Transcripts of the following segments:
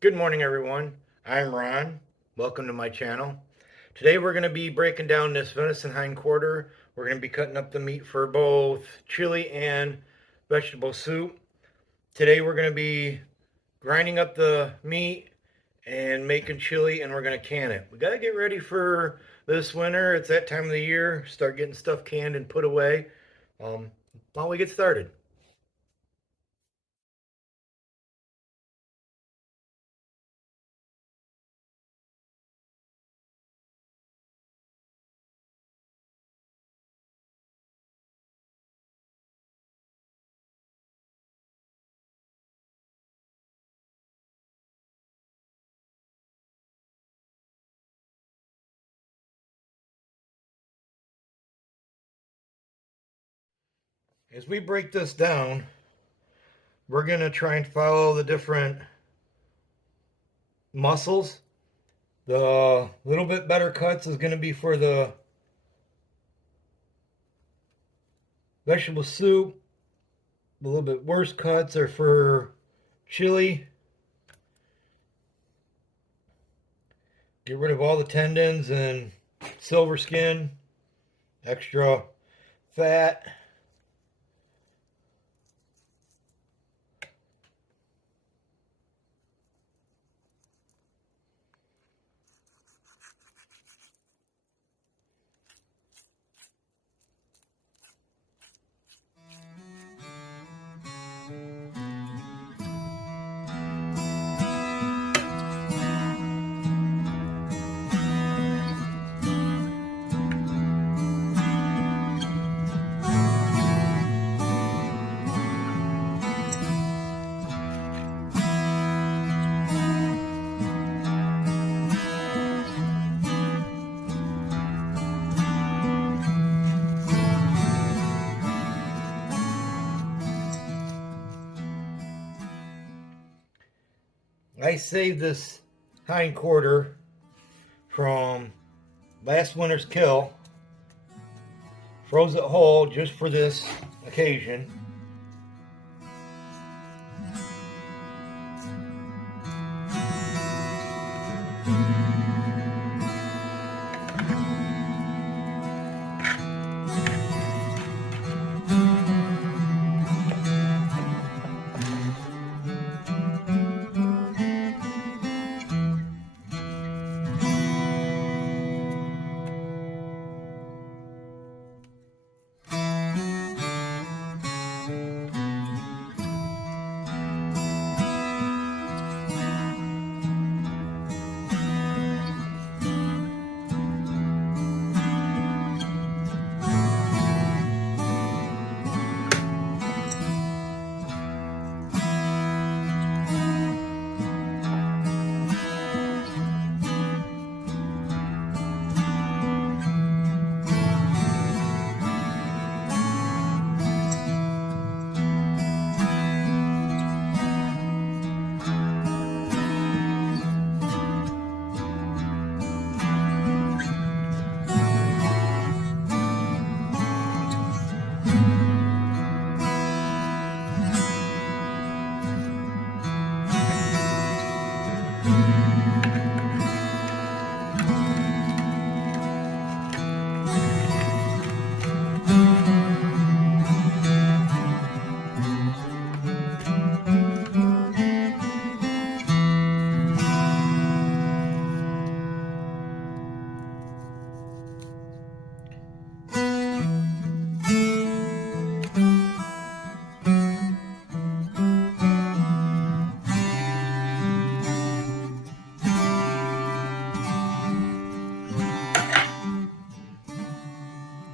Good morning, everyone. I'm Ron. Welcome to my channel. Today we're going to be breaking down this venison hind quarter. We're going to be cutting up the meat for both chili and vegetable soup. Today we're going to be grinding up the meat and making chili, and we're going to can it. We got to get ready for this winter. It's that time of the year. Start getting stuff canned and put away. Um, while we get started. As we break this down, we're going to try and follow the different muscles. The little bit better cuts is going to be for the vegetable soup. The little bit worse cuts are for chili. Get rid of all the tendons and silver skin, extra fat. I saved this hind quarter from last winter's kill, froze it whole just for this occasion.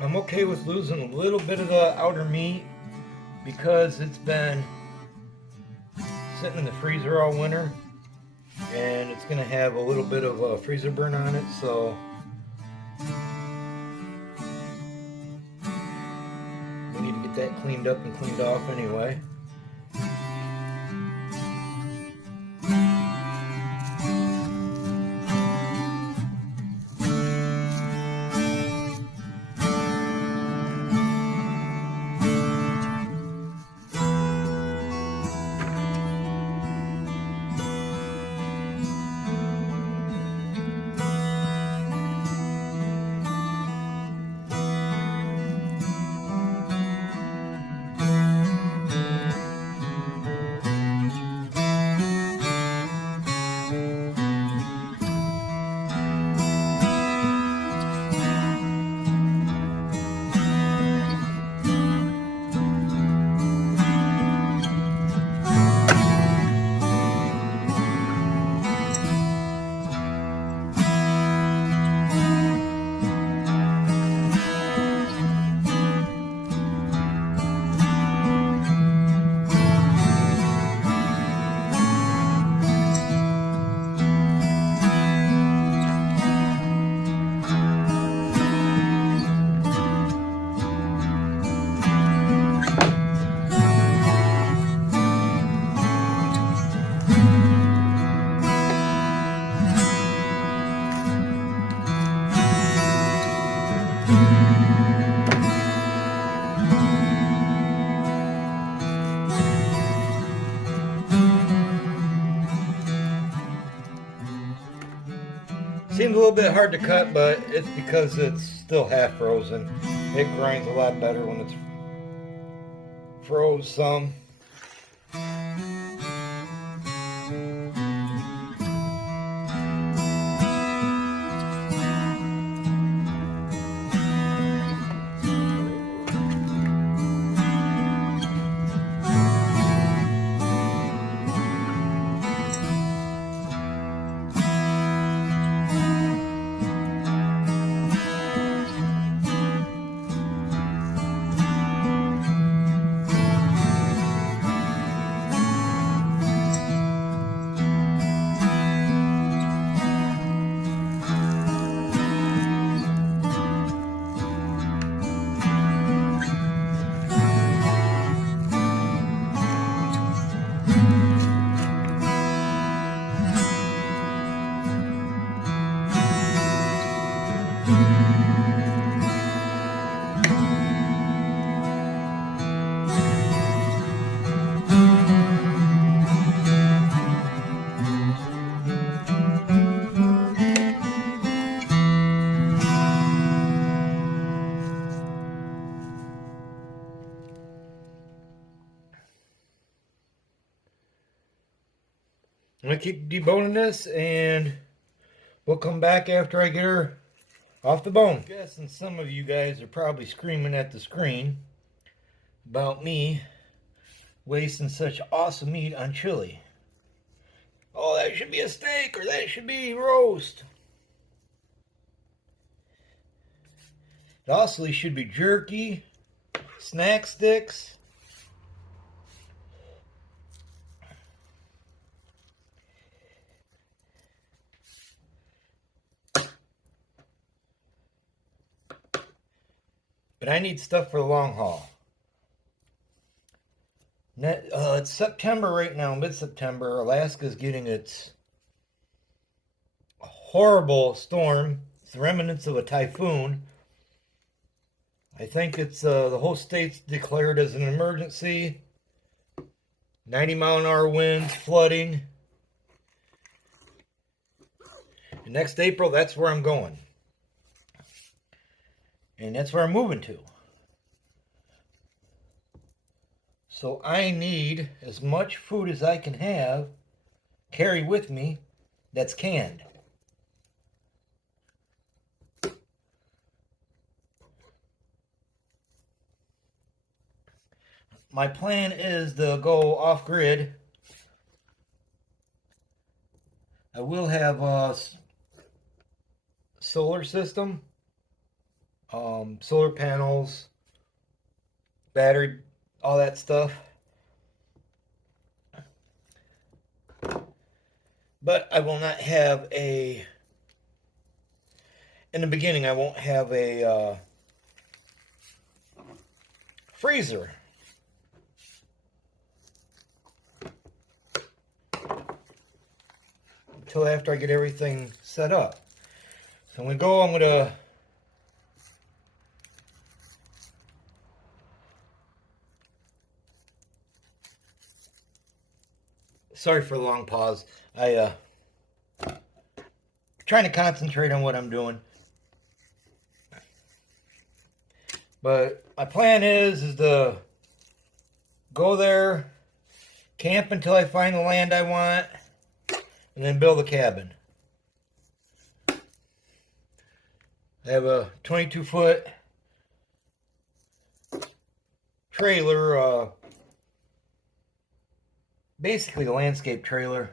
I'm okay with losing a little bit of the outer meat because it's been sitting in the freezer all winter, and it's going to have a little bit of a freezer burn on it, so we need to get that cleaned up and cleaned off anyway. Seems a little bit hard to cut, but it's because it's still half frozen. It grinds a lot better when it's froze some. I'm gonna keep deboning this, and we'll come back after I get her off the bone. I'm guessing some of you guys are probably screaming at the screen about me wasting such awesome meat on chili. Oh, that should be a steak, or that should be roast. It also should be jerky, snack sticks. But I need stuff for the long haul. It's September right now, mid-September. Alaska's getting its horrible storm. It's the remnants of a typhoon. I think it's the whole state's declared as an emergency. 90-mile-an-hour winds, flooding. And next April, that's where I'm going. And that's where I'm moving to. So I need as much food as I can carry with me that's canned. My plan is to go off grid. I will have a solar system, solar panels, battery, all that stuff. But I will not have in the beginning, I won't have a freezer. Until after I get everything set up. So I'm going to sorry for the long pause. Trying to concentrate on what I'm doing. But my plan is to go there, camp until I find the land I want, and then build a cabin. I have a 22-foot trailer, basically a landscape trailer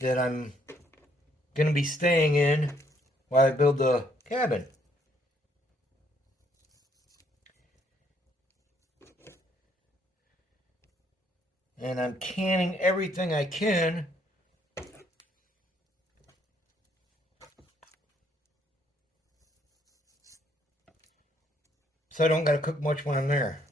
that I'm going to be staying in while I build the cabin. And I'm canning everything I can so I don't got to cook much when I'm there.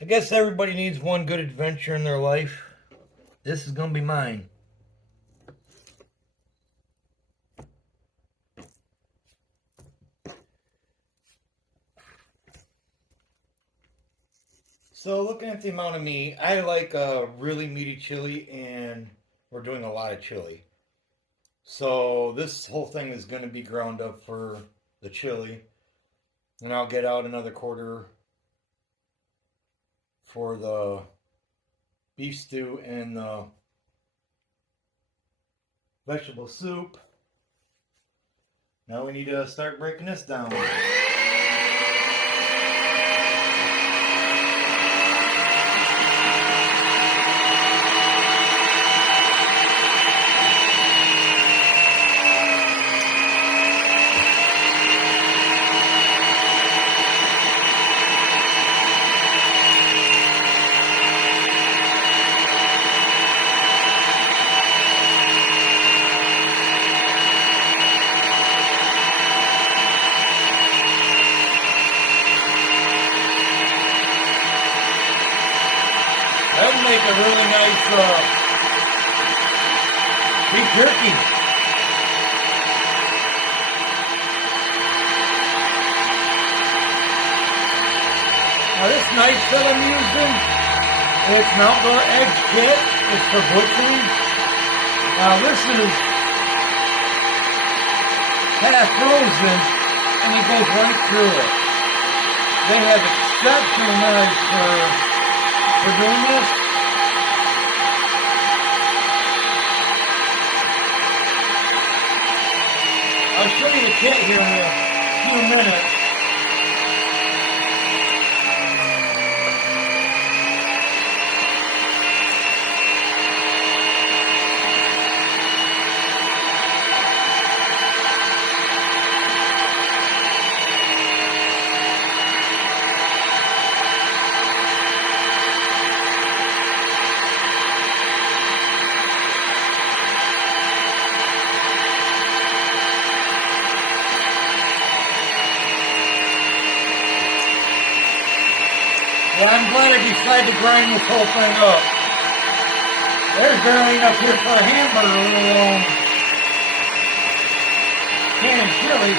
I guess everybody needs one good adventure in their life. This is going to be mine. So looking at the amount of meat, I like a really meaty chili, and we're doing a lot of chili. So this whole thing is going to be ground up for the chili, and I'll get out another quarter for the beef stew and the vegetable soup. Now we need to start breaking this down. That would make a really nice beef jerky. Now this knife that I'm using, it's an outdoor edge kit. It's for butchering. Now this is half frozen, and it goes right through it. They have exceptional knives for doing this. I'll show you the kit here in a few minutes. Well, I'm glad I decided to grind this whole thing up. There's barely enough here for a hamburger, let alone canned chili.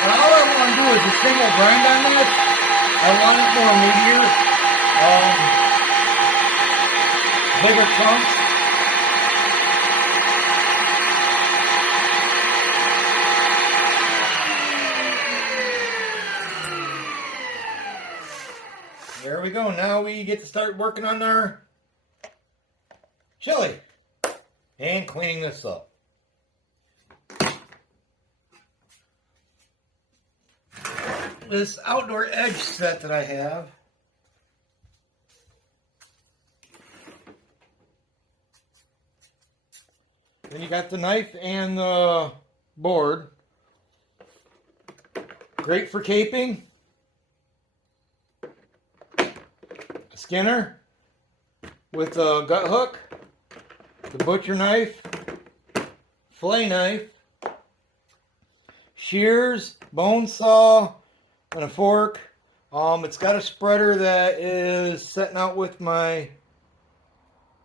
All I want to do is a single grind on this. I want it more meatier, bigger chunks. There we go. Now we get to start working on our chili and cleaning this up. This outdoor edge set that I have. Then you got the knife and the board. Great for caping. Skinner with a gut hook. The butcher knife. Fillet knife. Shears. Bone saw. And a fork. It's got a spreader that is setting out with my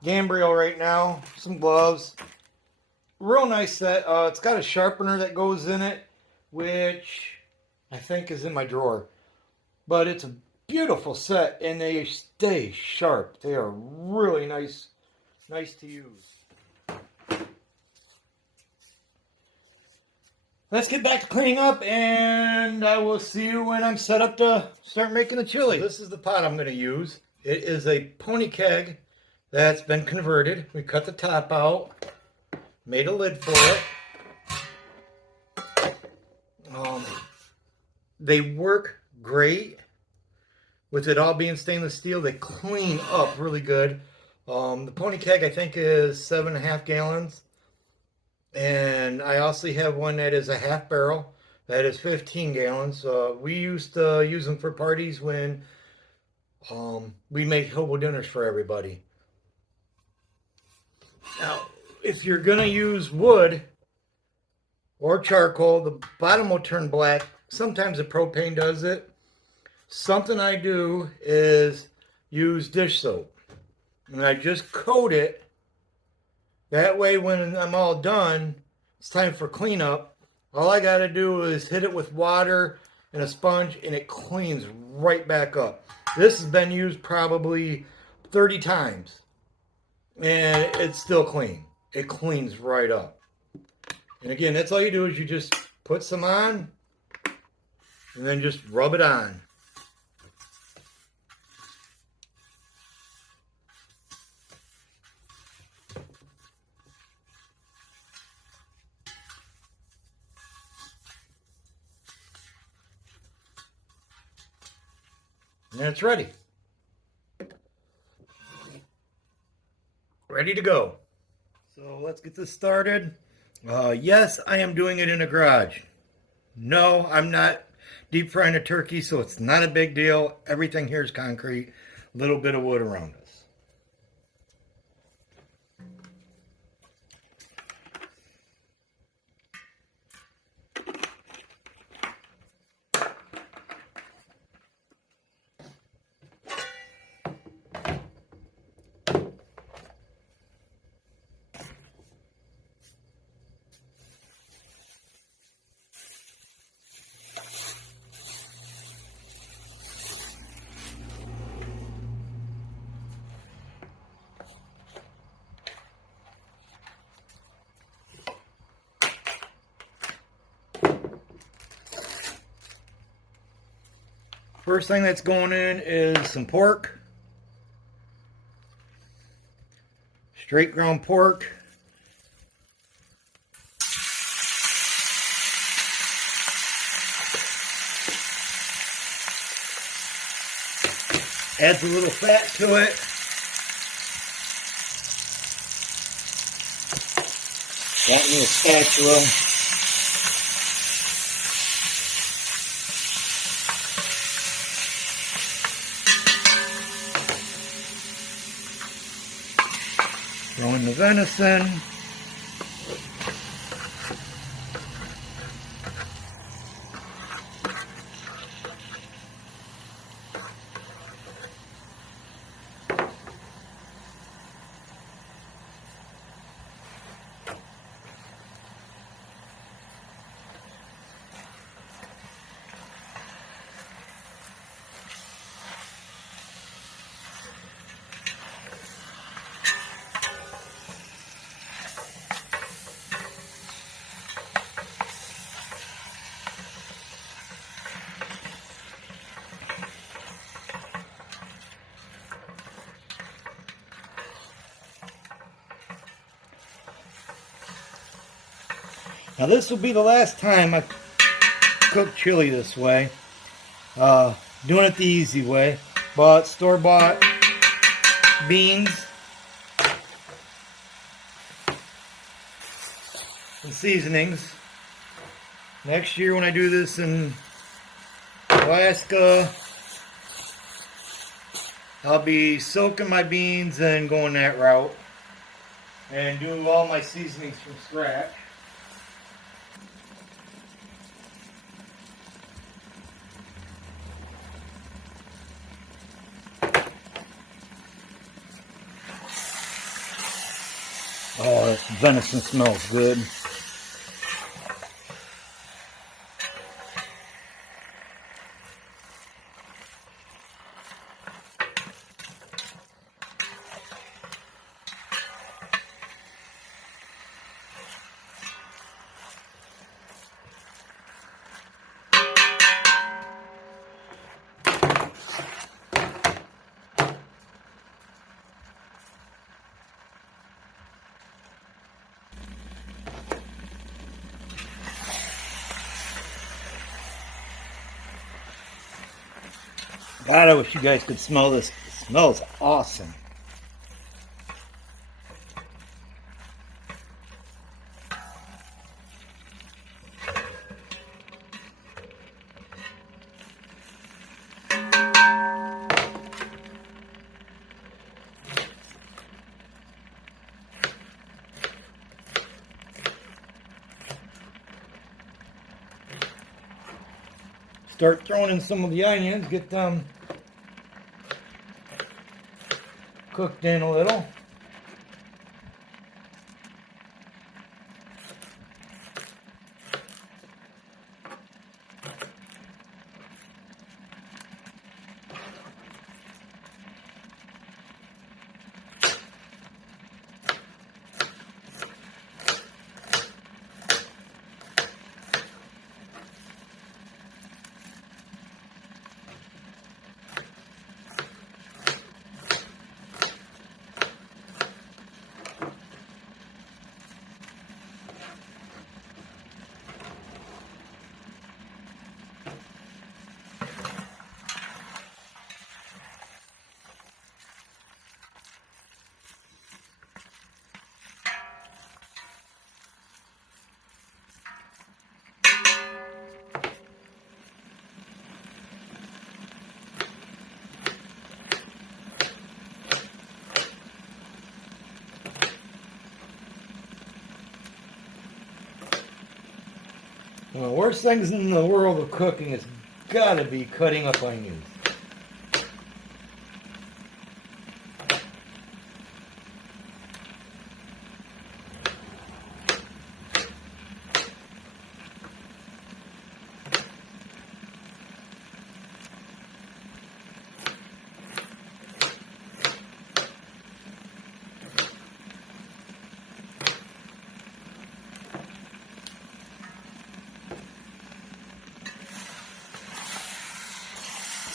gambrel right now. Some gloves. Real nice set. It's got a sharpener that goes in it, which I think is in my drawer. But it's a beautiful set, and they stay sharp. They are really nice to use. Let's get back to cleaning up, and I will see you when I'm set up to start making the chili. This is the pot I'm going to use. It is a pony keg that's been converted. We cut the top out, made a lid for it. They work great. With it all being stainless steel, they clean up really good. The pony keg, I think, is 7.5 gallons. And I also have one that is a half barrel that is 15 gallons. We used to use them for parties when we make hobo dinners for everybody. Now, if you're going to use wood or charcoal, the bottom will turn black Sometimes the propane does it. Something I do is use dish soap. And I just coat it. That way when I'm all done, it's time for cleanup. All I got to do is hit it with water and a sponge and it cleans right back up. This has been used probably 30 times and it's still clean. It cleans right up. And again, that's all you do is you just put some on and then just rub it on. And it's ready. Ready to go. So let's get this started. Yes, I am doing it in a garage. No, I'm not deep frying a turkey, so it's not a big deal. Everything here is concrete, a little bit of wood around us. First thing that's going in is some pork. Straight ground pork. Adds a little fat to it. Got me a spatula. Throw in the venison. Now this will be the last time I cook chili this way. Doing it the easy way. Bought store-bought beans and seasonings. Next year when I do this in Alaska, I'll be soaking my beans and going that route and do all my seasonings from scratch. Oh, this venison smells good. God, I wish you guys could smell this. It smells awesome. start throwing in some of the onions, get them cooked in a little. One of the worst things in the world of cooking has got to be cutting up onions.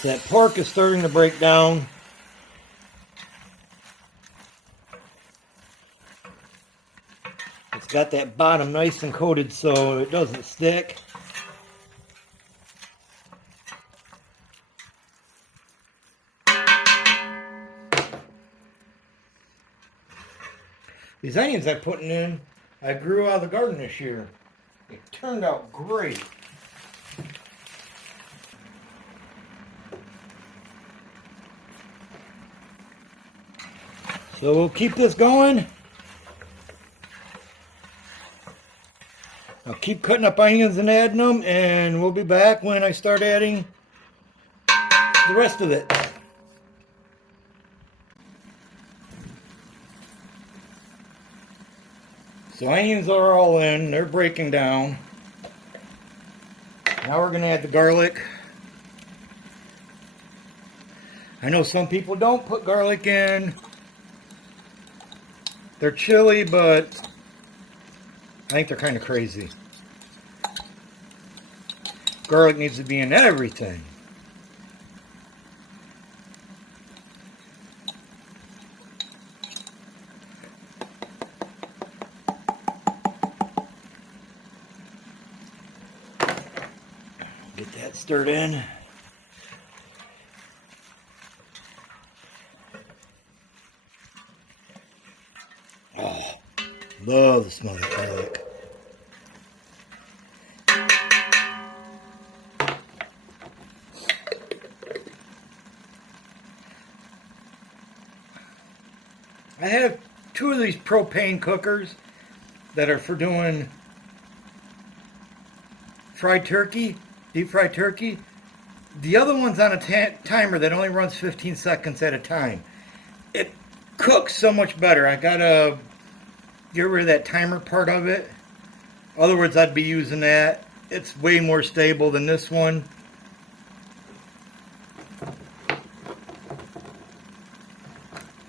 That pork is starting to break down. It's got that bottom nice and coated so it doesn't stick. These onions I'm putting in, I grew out of the garden this year. It turned out great. So we'll keep this going. I'll keep cutting up onions and adding them, and we'll be back when I start adding the rest of it. So onions are all in, they're breaking down. Now we're going to add the garlic. I know some people don't put garlic in their chili, but I think they're kind of crazy. Garlic needs to be in everything. Get that stirred in. Oh, love the smell of garlic. I have two of these propane cookers that are for doing fried turkey, deep fried turkey. The other one's on a timer that only runs 15 seconds at a time. It cooks so much better. I gotta get rid of that timer part of it. In other words, I'd be using that. It's way more stable than this one.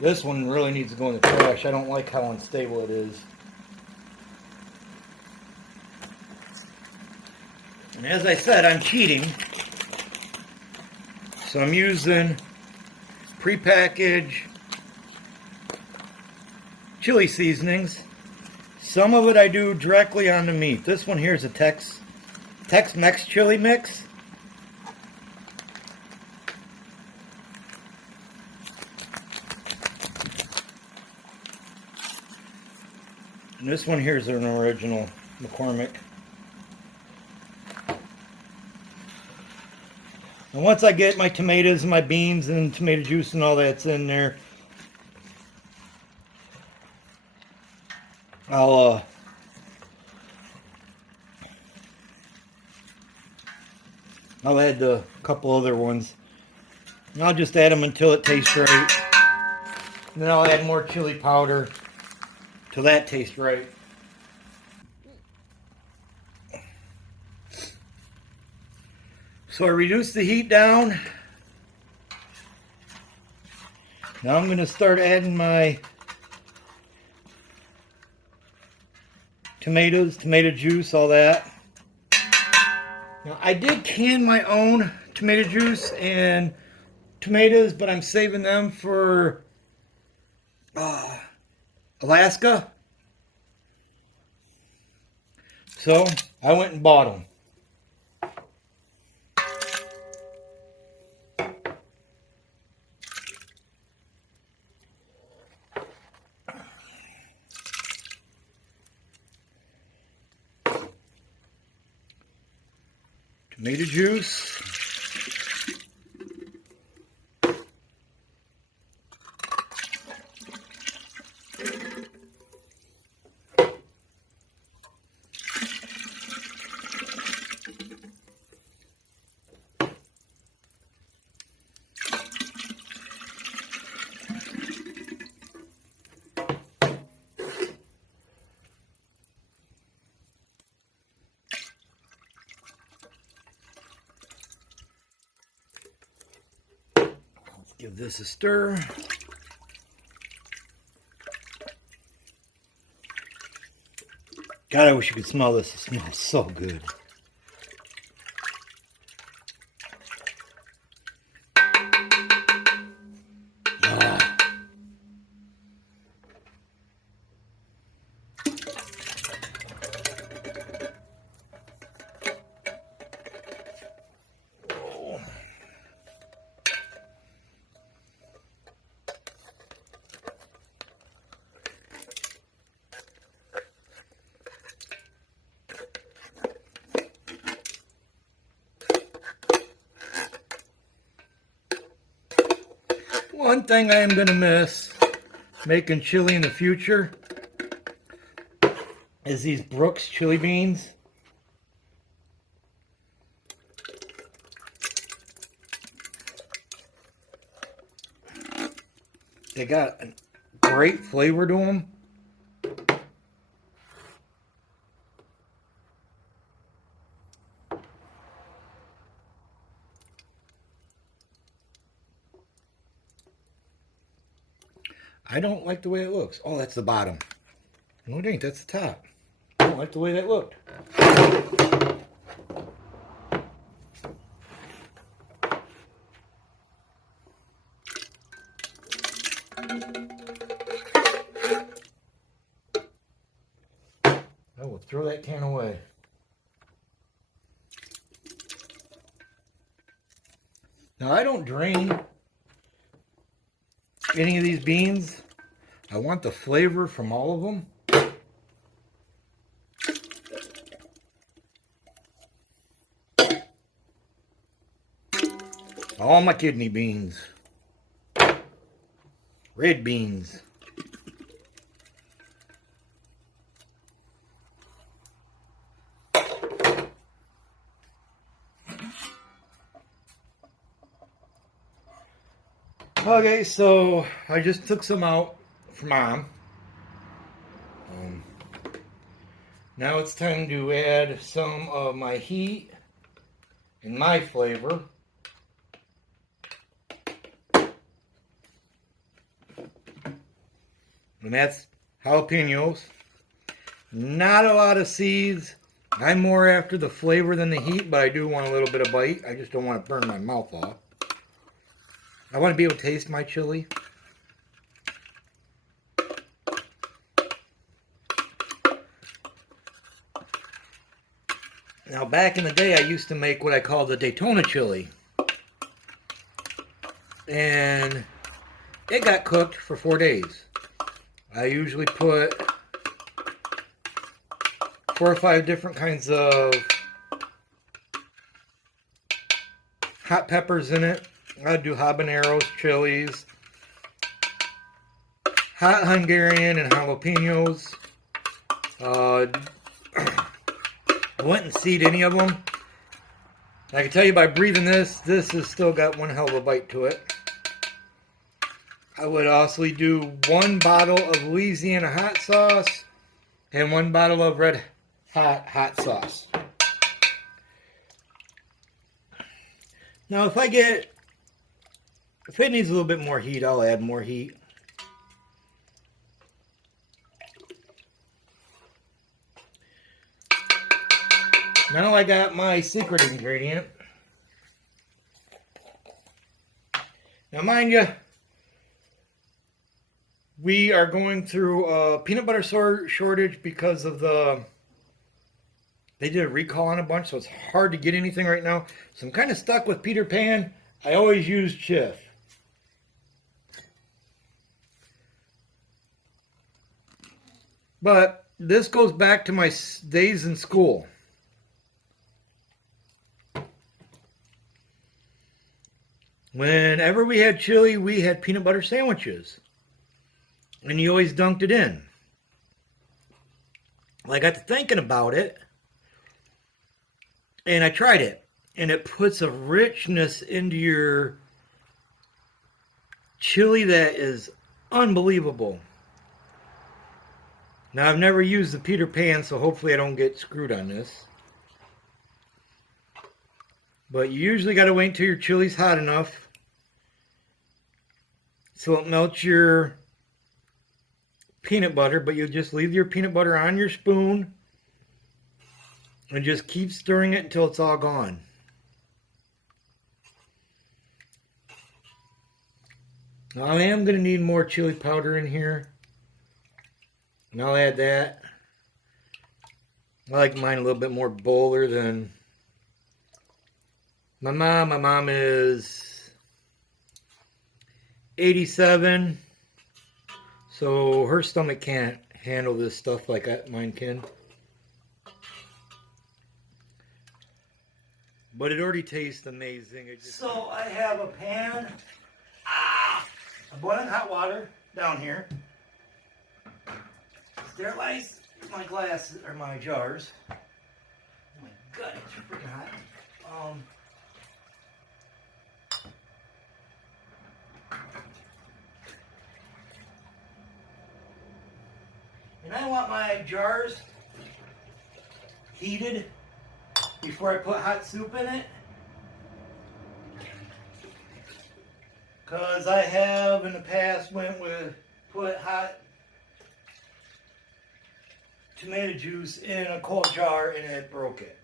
This one really needs to go in the trash. I don't like how unstable it is. And as I said, I'm cheating. So I'm using prepackaged chili seasonings. Some of it I do directly on the meat. This one here is a Tex-Mex chili mix. And this one here is an original McCormick. And once I get my tomatoes and my beans and tomato juice and all that's in there, I'll I'll add the couple other ones. And I'll just add them until it tastes right. And then I'll add more chili powder till that tastes right. So I reduced the heat down. Now I'm going to start adding my tomatoes, tomato juice, all that. Now I did can my own tomato juice and tomatoes, but I'm saving them for Alaska. So I went and bought them. Tomato juice. Give this a stir. God, I wish you could smell this. It smells so good. Ah. One thing I am going to miss making chili in the future is these Brooks chili beans. They got a great flavor to them. I don't like the way it looks. Oh, that's the bottom. No, it ain't. That's the top. I don't like the way that looked. I will throw that can away. Now, I don't drain any of these beans. I want the flavor from all of them. All my kidney beans. Red beans. Okay, so I just took some out for Mom. Now it's time to add some of my heat and my flavor. And that's jalapenos. Not a lot of seeds. I'm more after the flavor than the heat, but I do want a little bit of bite. I just don't want to burn my mouth off. I want to be able to taste my chili. Now, back in the day, I used to make what I call the Daytona chili. And it got cooked for 4 days. I usually put 4 or 5 different kinds of hot peppers in it. I do habaneros, chilies, hot Hungarian, and jalapenos. I wouldn't seed any of them. I can tell you by breathing this has still got one hell of a bite to it. I would also do 1 bottle of Louisiana hot sauce and 1 bottle of red hot sauce. Now if it needs a little bit more heat, I'll add more heat. Now I got my secret ingredient. Now mind you, we are going through a peanut butter shortage because of they did a recall on a bunch, so it's hard to get anything right now. So I'm kind of stuck with Peter Pan. I always use Jif. But this goes back to my days in school. Whenever we had chili, we had peanut butter sandwiches. And you always dunked it in. Well, I got to thinking about it. And I tried it. And it puts a richness into your chili that is unbelievable. Now, I've never used the Peter Pan, so hopefully I don't get screwed on this. But you usually got to wait until your chili's hot enough so it melts your peanut butter, but you just leave your peanut butter on your spoon and just keep stirring it until it's all gone. Now, I am going to need more chili powder in here. And I'll add that. I like mine a little bit more bolder than my mom. My mom is 87. So her stomach can't handle this stuff like mine can. But it already tastes amazing. So I have a pan. Boiling hot water down here. Sterilize my glasses or my jars. Oh my god, it's freaking hot. And I want my jars heated before I put hot soup in it. Because I have in the past put hot tomato juice in a cold jar and it broke it.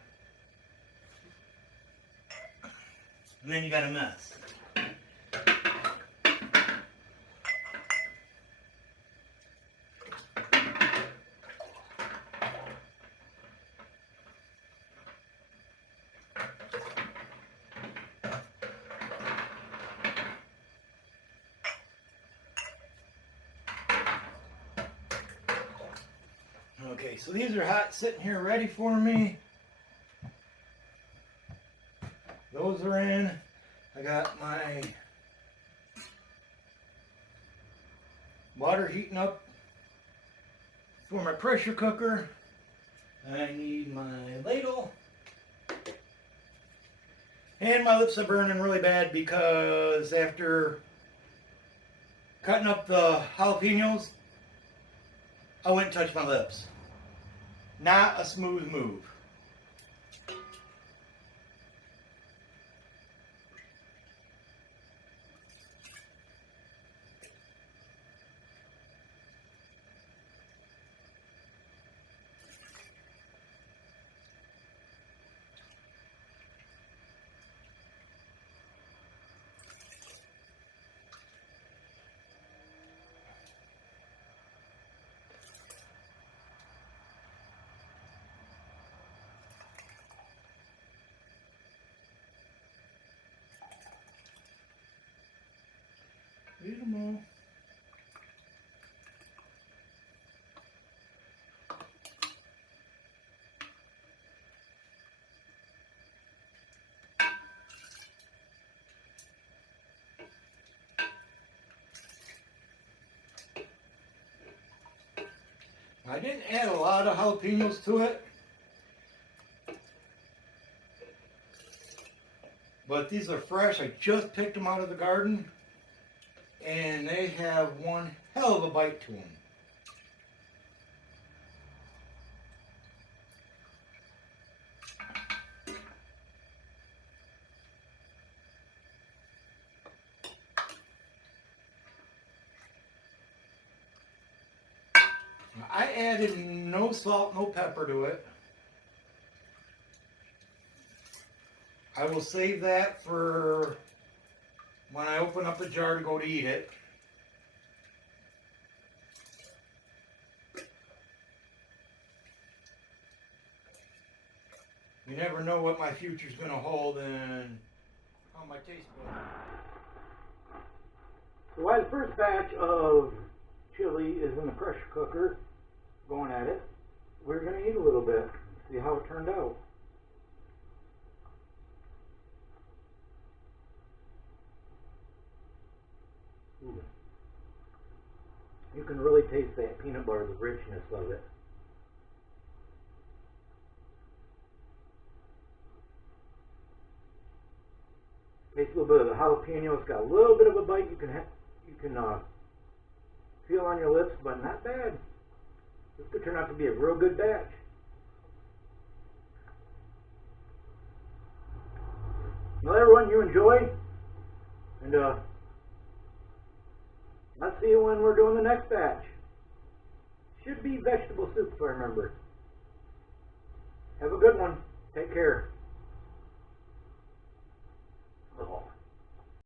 And then you got a mess. Okay, so these are hot, sitting here ready for me. Those are in. I got my water heating up for my pressure cooker. I need my ladle. And my lips are burning really bad because after cutting up the jalapenos, I went and touched my lips. Not a smooth move. Eat them all. I didn't add a lot of jalapenos to it But these are fresh. I just picked them out of the garden, and they have one hell of a bite to them. I added no salt, no pepper to it. I will save that for when I open up the jar to go to eat it. You never know what my future's going to hold and how my taste buds. So while the first batch of chili is in the pressure cooker, going at it, we're going to eat a little bit, see how it turned out. Ooh. You can really taste that peanut butter, the richness of it. Tastes a little bit of the jalapeno. It's got a little bit of a bite. You can feel on your lips, but not bad. This could turn out to be a real good batch. Well, everyone, you enjoy, and I'll see you when we're doing the next batch. Should be vegetable soup, if I remember. Have a good one. Take care.